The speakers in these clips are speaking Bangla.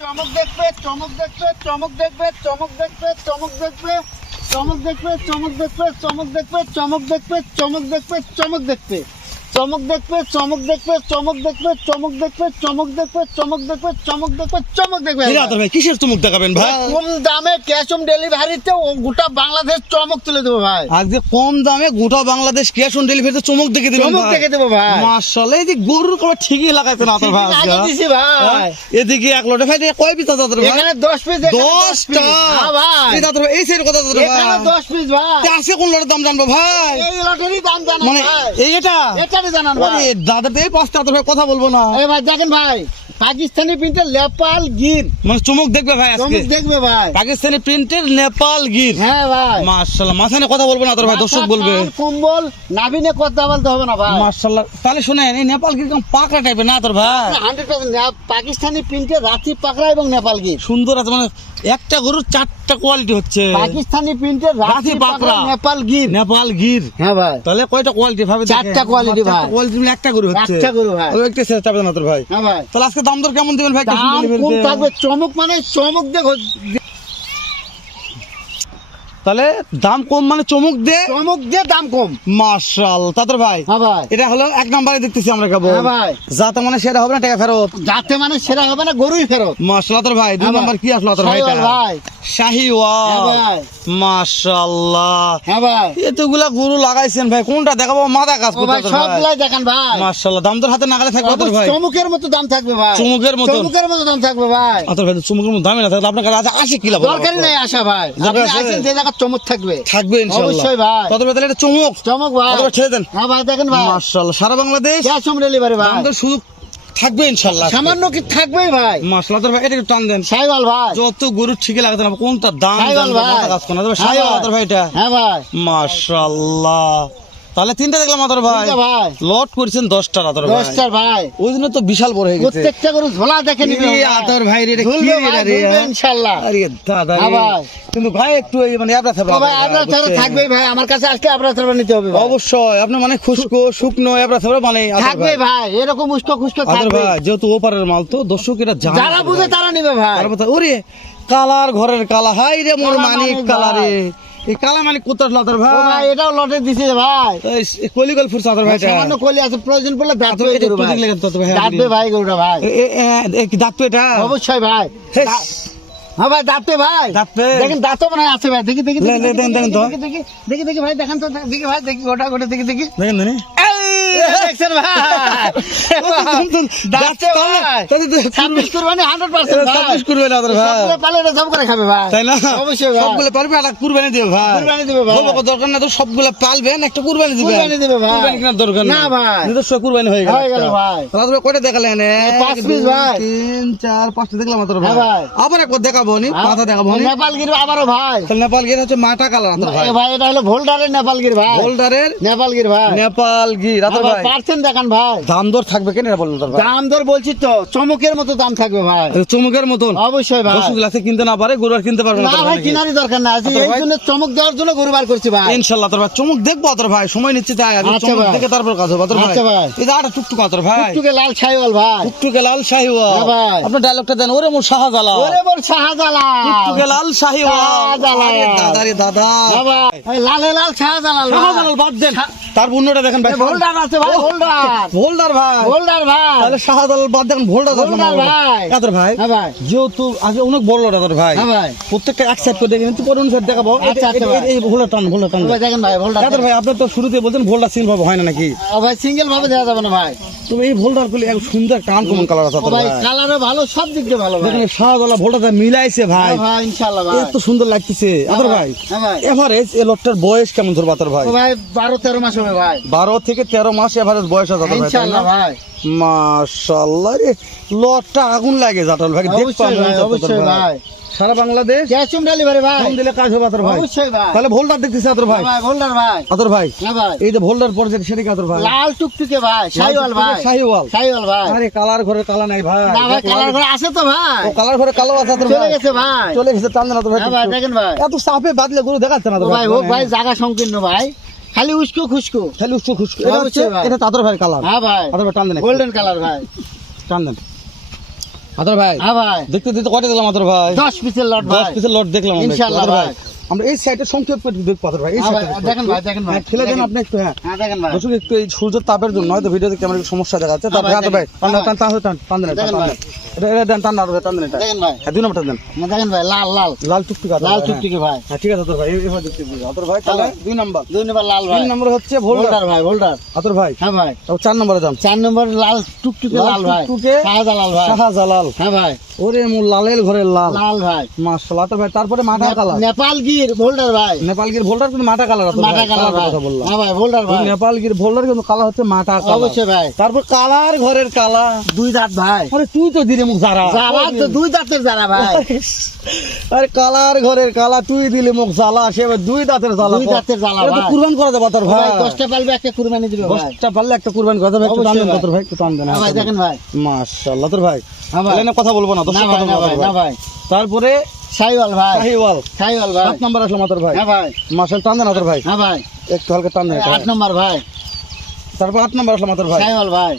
চমক দেখবে চমক দেখবে চমক দেখবে চমক দেখবে চমক দেখবে চমক দেখবে চমক দেখবে চমক দেখবে চমক দেখবে চমক দেখবে চমক দেখবে চমক দেখবে চমক দেখবে চমক দেখবে চমক দেখবে চমক দেখবে চমক দেখবে চমক দেখবে চমক দেখবে। ভাই কিসের চুমুক দেখাবেন ভাই? কম দামে ক্যাশ অন ডেলিভারিতে গোটা বাংলাদেশ চমক তুলে দেবো ভাই। আজকে কম দামে গোটা বাংলাদেশ ক্যাশ অন ডেলিভারিতে চমক দেখে দিবেন চমক দেখে দেবো ভাই। মাশাআল্লাহ এই যে গরুর কবে ঠিকই লাগাইছে না তোর ভাই দিছি ভাই। হ্যাঁ? এদিকে এক লোটে ভাই কয় পিস আছে তোর ভাই? এখানে দশ পিস দশটা। ভাই। এই দাদা ভাই এই সাইড কথা তোর এখানে ভাই। দশ পিস ভাই। আছে কোন লোটের দাম জানব ভাই? এই লটারি দাম জানান মানে এই এটা এটারই জানান ভাই। দাদা তো এই পাঁচটা তোর ভাই কথা বলব না। এই ভাই দেখেন ভাই পাকিস্তানি প্রিন্টের নেপাল গির। মানে চমক দেখবে ভাই আজকে। চমক দেখবে ভাই। পাকিস্তানি প্রিন্টের নেপাল গির। হ্যাঁ ভাই। মাশাআল্লাহ কথা বলব না তোর ভাই দর্শক বলবে। কম্বল নাভিনে কথা বলতে হবে না ভাই। মাশাআল্লাহ তাহলে শুনেন এই নেপাল গির কেমন পাকড়া টাইপের না তোর ভাই? হান্ড্রেড পার্সেন্ট পাকিস্তানি প্রিন্টের রাঁচি পাকড়া এবং নেপাল গির। সুন্দর আছে মানে একটা গরুর চারটা কোয়ালিটি হচ্ছে। পাকিস্তানি প্রিন্টের রাশি পাকড়া। নেপাল গির। নেপাল গির। হ্যাঁ ভাই। তাহলে কয়টা কোয়ালিটি ভাবে চারটা কোয়ালিটি ভাই। কোয়ালিটি মানে মিলে একটা গরু হচ্ছে। একটা গরু ভাই। ওই একটা সেট চাপে না তোর ভাই। হ্যাঁ ভাই। তাহলে আজকে দাম দর কেমন দিবেন ভাই? দাম কম থাকবে চমক মানে চমক দেখো। তাহলে দাম কম মানে চমক দে। চমক দিয়ে দাম কম। মার্শাল তাদের ভাই। হ্যাঁ ভাই। এটা হলো এক নম্বরে দেখতেছি আমরা কেবল। হ্যাঁ ভাই। যাতে মানে সেটা হবে না টাকা ফেরত। যাতে মানে সেরা হবে না গরুই ফেরত। মার্শাল তোর ভাই দুই হ্যাঁ নম্বর কি আসলো তোর ভাই ভাই। হ্যাঁ শাহিওয়াল ভাই হ্যাঁ ভাই। এতগুলা গরু লাগাইছেন ভাই কোনটা দেখাবো? মাথা কাজ করতে ভাই সবগুলাই দেখেন ভাই। দাম তোর হাতে নাগালে থাকবে তোর ভাই। চমকের মতো দাম থাকবে ভাই। চমকের মতন? চমকের মতো দাম থাকবে ভাই। আতর ভাই চমকের মধ্যে দামে না থাকলে আপনার কাছে আসে কি লাভ দরকারই নাই আশা ভাই। আপনি যে জায়গা চমক থাকবে। থাকবে ইনশাআল্লাহ। অবশ্যই ভাই। কত তাহলে এটা চমক? চমক ভাই। অথবা ছেড়ে দেন। হ্যাঁ ভাই দেখেন ভাই। মাশাআল্লাহ সারা বাংলাদেশ? ক্যাশ অন ডেলিভারি ভাই। আমাদের তো সুযোগ থাকবে ইনশাআল্লাহ সামান্য কি থাকবেই ভাই। মাশাআল্লাহ তোর ভাই এটা একটু টান দেন। সাইবাল ভাই। যত গরু ঠিকই লাগাতে না কোনটা দাম সাইবাল ভাই। কাজ করে না। হ্যাঁ তোর ভাই এটা? হ্যাঁ ভাই। মাশাআল্লাহ। তাহলে তিনটা দেখলাম আতর ভাই। ভাই। লট করছেন দশটা আতর ভাই। দশটার ভাই। ওই জন্য তো বিশাল বড় হয়ে গেছে। প্রত্যেকটা গরু ঝোলা দেখে নিবে। এই ভাই। রে কি রে হ্যাঁ? ইনশাআল্লাহ আরে দাদা হ্যাঁ ভাই। কিন্তু ভাই একটু এই মানে আপনার থাকবে ভাই আপনার ছাড়া থাকবেই ভাই আমার কাছে আসলে আপনার ছাড়া নিতে হবে অবশ্যই আপনি মানে খুশকো শুকনো আপনার থাকবে মানে থাকবে ভাই। এরকম খুস্কো আতর থাকবে। ভাই যেহেতু ওপারের মাল তো দর্শক এটা জানে যারা বুঝে তারা নিবে ভাই। ওরে কালার ঘরের কালা হাই রে মোর মানিক মানিক কালারে এই কালা কোথার লাতার ভাই? ভাই এটাও লটে দিছে ভাই। ফুরস আতর ভাই সামান্য কলি আছে প্রয়োজন পড়লে দাঁত ভাই। দাঁতবে ভাই গরুটা ভাই। দাঁত তো এটা? অবশ্যই ভাই। হ্যাঁ ভাই দাঁতে ভাই। দাঁতে? দেখেন দাঁতও মনে আছে ভাই। দেখি দেখি দেখি, দেখি, ভাই দেখেন তো দেখি ভাই দেখি গোটা গোটা দেখি দেখি। দেখেন। দেখছেন ভাই। দাঁতে ভাই। ছাব্বিশ কুরবানি হান্ড্রেড পার্সেন্ট ছাব্বিশ করবে না ভাই। পালে সব করে খাবে ভাই। তাই না? অবশ্যই সবগুলো পারবে একটা কুরবানি দেবে ভাই। কুরবানি দেবে ভাই। বলব দরকার না তো সবগুলো পালবেন একটা কুরবানি দিবেন কুরবানি দেবে ভাই। কুরবানি কেনার দরকার না ভাই। নিজস্ব কুরবানি হয়ে গেল হয়ে গেল ভাই। তাহলে কয়টা দেখালেন পাঁচ piece ভাই। তিন চার পাঁচটা দেখলাম মাত্র ভাই। হ্যাঁ আবার একবার দেখাবো নি মাথা দেখাবো নি। নেপালগির আবারও ভাই। তাহলে নেপাল গিয়ে হচ্ছে মাটা কালার ভাই। এটা হলো ভোল্ডারের নেপালগির ভাই। হোল্ডারের নেপালগির ভাই। নেপাল গির। আতর ভাই। পার্সেন্ট দেখান ভাই। দাম দর থাকবে কেন এটা বলুন আতর দাম দর বলছি তো চমকের মতো দাম থাকবে ভাই। চমকের মতন? অবশ্যই ভাই। দশ গ্লাসে কিনতে না পারে গরু আর কিনতে পারবে না না ভাই কিনারই দরকার না আজকে আচ্ছা এই জন্য চমক দেওয়ার জন্য গরু বার করছি ভাই। ইনশাল্লাহ তোর ভাই চমক দেখব তোর ভাই সময় নিচ্ছে তাই। আগে আচ্ছা চমক দেখে তারপর কাজ হবে তোর ভাই। আচ্ছা ভাই। এই যে টুকটুক তোর ভাই। টুকটুকে লাল ছাইওয়াল ভাই। টুকটুকে লাল শাহিওয়া হ্যাঁ ভাই। আপনার ডায়লগটা দেন ওরে মোর শাহজালা ওরে মোর শাহজালাল। টুকটুকে লাল শাহিওয়া শাহজালাল। দাদা রে দাদা। হ্যাঁ ভাই। লালে লাল শাহজালাল শাহজালাল বাদ দেন। তার বুন্নটা দেখেন ভাই। এই ভোল্ডার আছে ভাই হোল্ডার হোল্ডার ভাই। হোল্ডার ভাই। তাহলে শাহাদাল বাদ দেন হোল্ডার ভোল্ডার ভাই। কাদের ভাই হ্যাঁ ভাই। যেহেতু আগে অনেক বড় লড়া তোর ভাই। হ্যাঁ ভাই। প্রত্যেকটা এক সাইড করে দেখেন তুই পরে অনুসার দেখাবো। আচ্ছা, আচ্ছা। এই হোল্ডার টান হোল্ডার টান। ভাই দেখেন ভাই হোল্ডার কাদের ভাই আপনি তো শুরুতে বলছেন ভোল্ডার সিঙ্গেল ভাবে হয় না নাকি? ভাই সিঙ্গেল ভাবে দেওয়া যাবে না ভাই। তুমি এই ভোল্ডার গুলি এক সুন্দর কমন কালার আছে ভাই ভাই কালারে ভালো সব দিক দিয়ে ভালো ভাই। দেখেন শাহজালা ভোল্ডারটা মিলাইছে ভাই। হ্যাঁ ভাই ইনশাআল্লাহ ভাই। এত সুন্দর লাগতেছে। আদর ভাই হ্যাঁ এভারেজ এই লটটার বয়স কেমন ধরবা ভাই? ভাই বারো তেরো মাস হবে ভাই। বারো থেকে তেরো মাস এভারেজ বয়স আছে তোর ভাই ইনশাআল্লাহ না? ভাই। মাশাআল্লাহ রে লটটা আগুন লাগে জাটাল ভাই দেখতে অবশ্যই ভাই। সারা বাংলাদেশ? ক্যাশ অন ডেলিভারি ভাই। ফোন দিলে কাজ হবে আতর ভাই। অবশ্যই ভাই। তাহলে ভোল্ডার দেখতেছে আতর ভাই। ভাই ভোল্ডার ভাই। আতর ভাই। হ্যাঁ ভাই। এই যে ভোল্ডার পর্যায়ে সেটা কি আতর ভাই। লাল টুকটুকে ভাই ভাই। ভাই। আরে কালার ঘরে কালা নাই ভাই। না ভাই কালার করে আছে তো ভাই। ও কালার ঘরে কালো আছে আতর চলে ভাই। গেছে ভাই। চলে গেছে টান না তো ভাই হ্যাঁ ভাই দেখেন ভাই। এত সাপে বাদলে গরু দেখাচ্ছে না তো ভাই। হোক ভাই জায়গা সংকীর্ণ ভাই। খালি উস্কো খুস্কো। খালি উচ্চ খুশকু এটা হচ্ছে এটা তাদের ভাই কালার। হ্যাঁ ভাই। আতর ভাই টান দেন গোল্ডেন কালার ভাই। টান দেন। আতর ভাই হ্যাঁ ভাই। দেখতে দিতে কয়টা দিলাম আতর ভাই? দশ পিসের লট দশ পিসের লট দেখলাম ইনশাল্লাহ ভাই। আমরা এই সাইডে সংক্ষেপ করে দেখব আতর ভাই এই হ্যাঁ সাইডে দেখেন ভাই, দেখেন ভাই। ঠেলে দেন আপনি একটু হ্যাঁ। হ্যাঁ দেখেন ভাই। দর্শক একটু এই সূর্যের তাপের জন্য হয়তো ভিডিওতে কেমন সমস্যা দেখা যাচ্ছে তারপরে হ্যাঁ হাতে ভাই, ভাই টান হ্যাঁ টান টান টান টান দেন ভাই। এটা এটা দেন টান না টান দেন এটা। দেখেন ভাই। হ্যাঁ দুই নম্বরটা দেন। না দেখেন ভাই লাল লাল। লাল টুকটুক লাল ভাই, হ্যাঁ। টুকটুকি ভাই। হ্যাঁ ঠিক আছে আতর ভাই এই- দেখতে দিন আতর ভাই তাহলে হ্যাঁ। দুই নাম্বার। দুই নম্বর লাল ভাই। তিন নম্বর হচ্ছে ভোল্ডার ভাই ভোল্ডার আতর ভাই। হ্যাঁ ভাই। তারপর চার নম্বরে দাম। চার নম্বর লাল টুকটুকে লাল ভাই। টুকটুকে শাহজালাল ভাই। শাহজালাল। হ্যাঁ ভাই। ওরে মোর লালের ঘরের লাল। লাল ভাই। মাশাআল্লাহ আতর ভাই তারপরে মাটা কালার? নেপাল গির ভোল্ডার ভাই। নেপালগির ভোল্ডার কিন্তু মাটা কালার মাটা ভাই কালার কথা বললাম। হ্যাঁ ভাই ভোল্ডার ভাই। নেপালগির ভোল্ডার কিন্তু কালার হচ্ছে মাটা কালার। অবশ্যই ভাই। তারপর কালার ঘরের কালা দুই দাঁত ভাই। আরে তুই তো দিলে মুখ জারা যারা তো দুই দাঁতের যারা ভাই। আরে কালার ঘরের কালা তুই দিলে মুখ জ্বালা সে দুই দাঁতের জ্বালা। দুই দাঁতের জ্বালা তো ভাই। কুরবান করা যাবে তোর ভাই ভাই। দশটা পালবে একটা কুরবানি দিবে ভাই। দশটা পারলে একটা কুরবান করা যাবে একটু অবশ্যই দেন ভাই। তোর ভাই একটু টান দেন হ্যাঁ ভাই দেখেন ভাই। মাশাআল্লাহ তোর ভাই। হ্যাঁ ভাই। কথা বলব না তারপরে সাইওয়াল ভাই। সাইওয়াল সাইওয়াল ভাই। সাত নম্বর আসলো তোর ভাই। হ্যাঁ ভাই। মাসের টান দেন ভাই। হ্যাঁ ভাই। একটু হালকা টান দেন। আট নম্বর ভাই। তারপর আট নাম্বার আসলাম ভাই। ভাই।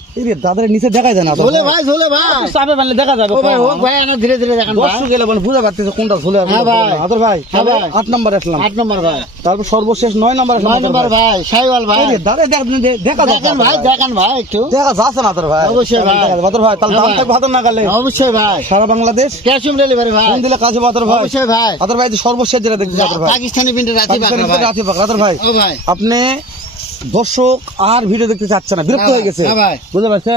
দাদার নিচে দেখা যায় না তোর ঝোলে ভাই। ঝোলে ভাই। বানলে দেখা যাবে ও ভাই হোক ভাই না ধীরে ধীরে দেখেন ভাই। গেলে বলে বুঝা পারতেছে কোনটা ঝুলে আর হ্যাঁ ভাই। না। ভাই। হ্যাঁ ভাই। আট নাম্বার আসলাম। আট নম্বর ভাই। তারপর সর্বশেষ নয় নাম্বার আসলাম নয় নম্বর ভাই। ভাই ভাই। দাদা দেখা দেখেন ভাই দেখেন ভাই একটু। দেখা যাচ্ছে না তোর ভাই। অবশ্যই ভাই। ভাই। তাহলে হ্যাঁ দাম থাকবে হাতের নাগালে অবশ্যই ভাই। সারা বাংলাদেশ। ক্যাশ অন ডেলিভারি ভাই। দিলে কাজ ভাই। অবশ্যই ভাই। ভাই সর্বশেষ যেটা দেখছি ভাই। পাকিস্তানি পাকিস্তানি রাতে ভাই ও ভাই। আপনি দর্শক আর ভিডিও দেখতে চাচ্ছে না বিরক্ত হ্যাঁ গেছে। বুঝতে পারছেন?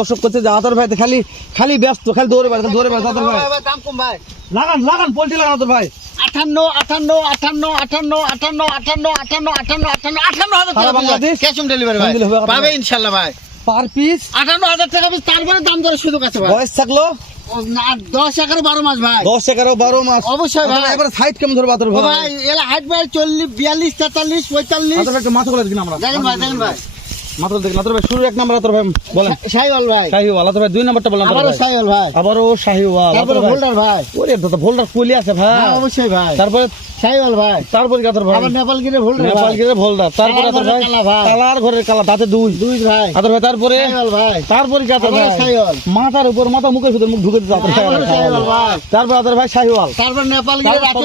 দর্শক করছে যে আদর ভাই খালি খালি ব্যস্ত খালি দৌড়ে বেড়াতে দৌড়ে বেড়াতে আদর ভাই। দাম কম ভাই। লাগান লাগান পোল্ট্রি লাগান আদর ভাই। আটান্ন আটান্ন আটান্ন আটান্ন আটান্ন আটান্ন আটান্ন আটান্ন আটান্ন আটান্ন হাজার? ক্যাশ অন ডেলিভারি ভাই? পাবে ইনশাল্লাহ ভাই। পার পিস আটান্ন হাজার টাকা পিস তারপরে দাম দরে সুযোগ আছে বয়স থাকল দশ এগারো বারো মাস ভাই। দশ এগারো বারো মাস। অবশ্যই ভাই। এবার সাইড কেমন ধরবো আদর ভাই? এলা হাইট ভাই চল্লিশ বিয়াল্লিশ তেতাল্লিশ পঁয়তাল্লিশ। একটু মাথা বলে দিন আমরা। দেখেন ভাই দেখেন ভাই। মাত্র ভাই শুরু এক নাম্বার ভাই বলেন। ভাই। শাহিওয়াল আদর ভাই দুই নাম্বারটা বলেন আদর আবারও ভাই। সাইওয়াল ভাই। আবারও শাহিওয়াল তারপরে ভোল্ডার ভাই। ওরে দাদা ভোল্ডার কলি আছে ভাই। হ্যাঁ অবশ্যই ভাই। তারপরে সাইওয়াল ভাই। তারপরে ভাই? আবার ভোল্ডার তারপরে ভাই। কালার ঘরের কালা দুই। দুই ভাই। ভাই তারপরে ভাই। তারপরে ভাই? মাথার উপর মাথা মুখের ভিতর মুখ ঢুকে দিতে ভাই। তারপর ভাই শাহিওয়াল। তারপর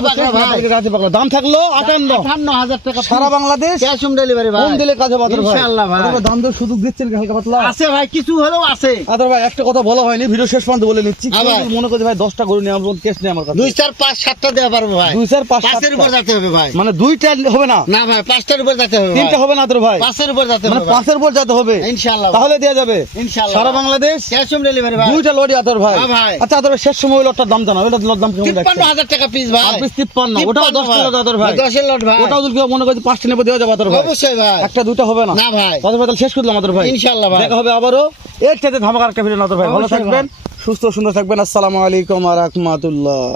বাকরা ভাই। রাতে পাকড়া দাম থাকল আটান্ন। আটান্ন হাজার টাকা। সারা বাংলাদেশ ক্যাশ অন ডেলিভারি ভাই। কাজে বাদর ভাই। ইনশাআল্লাহ ভাই। দাম দর সুযোগ দিচ্ছেন হালকা পাতলা? আছে ভাই কিছু হলেও আছে। আদর ভাই একটা কথা বলা হয়নি ভিডিও শেষ পর্যন্ত বলে নিচ্ছি। হ্যাঁ মনে করছে ভাই দশটা গরু নিয়ে আমার কেস নেই আমার কাছে। দুই চার পাঁচ সাতটা দেওয়া পারব ভাই। দুই চার পাঁচ পাঁচের উপর। যেতে হবে ভাই। মানে দুইটা হবে না? না ভাই পাঁচটার উপর যেতে হবে তিনটা হবে না আদর ভাই? পাঁচের উপর যেতে মানে হবে। পাঁচের উপর যেতে হবে। ইনশাআল্লাহ তাহলে দেওয়া যাবে। ইনশাআল্লাহ সারা বাংলাদেশ ক্যাশ অন ডেলিভারি ভাই। দুইটা লরি আদর ভাই। হ্যাঁ ভাই। আচ্ছা আদর শেষ সময় ওই লটটার দাম জানা ওইটা লট দাম কেমন যাচ্ছে হাজার টাকা পিস ভাই। আপনি তিপ্পান্ন। ওটাও তিপ্পান্ন দশটা ভাই। লট আদর ভাই। দশের লট ভাই। ওটাও যদি মনে করছে পাঁচটা নেবে দেওয়া যাবে আদর ভাই। অবশ্যই ভাই। একটা দুইটা হবে না? না ভাই। তাহলে শেষ করলাম আমাদের ভাই। ইনশাআল্লাহ দেখা হবে আবারও। এর চাইতে ধামাকার একটা নজর ভাই। ভালো থাকবেন সুস্থ সুন্দর থাকবেন। আসসালামু আলাইকুম ওয়া রাহমাতুল্লাহ।